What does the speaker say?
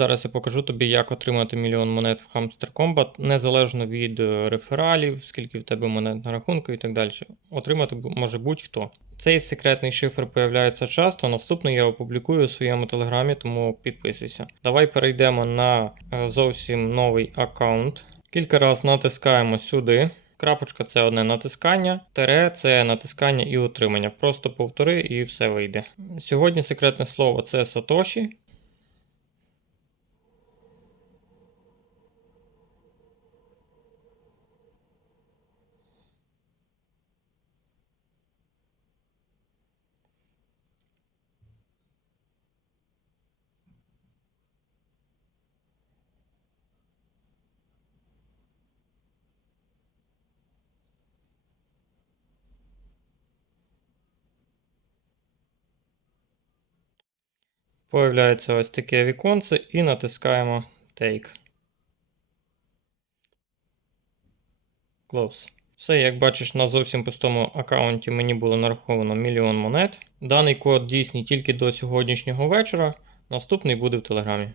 зараз я покажу тобі, як отримати мільйон монет в Hamster Combat, незалежно від е, рефералів, скільки в тебе монет на рахунку і так далі. Отримати може будь-хто. Цей секретний шифр появляється часто. Наступний я опублікую у своєму телеграмі, тому підписуйся. Давай перейдемо на е, зовсім новий аккаунт. Кілька разів натискаємо сюди. Крапочка це одне натискання, тере це натискання і утримання. Просто повтори і все вийде. Сьогодні секретне слово це Сатоші. Появляється ось таке віконце і натискаємо Take. Close. Все, як бачиш, на зовсім пустому аккаунті мені було нараховано мільйон монет. Даний код дійсний тільки до сьогоднішнього вечора. Наступний буде в Телеграмі.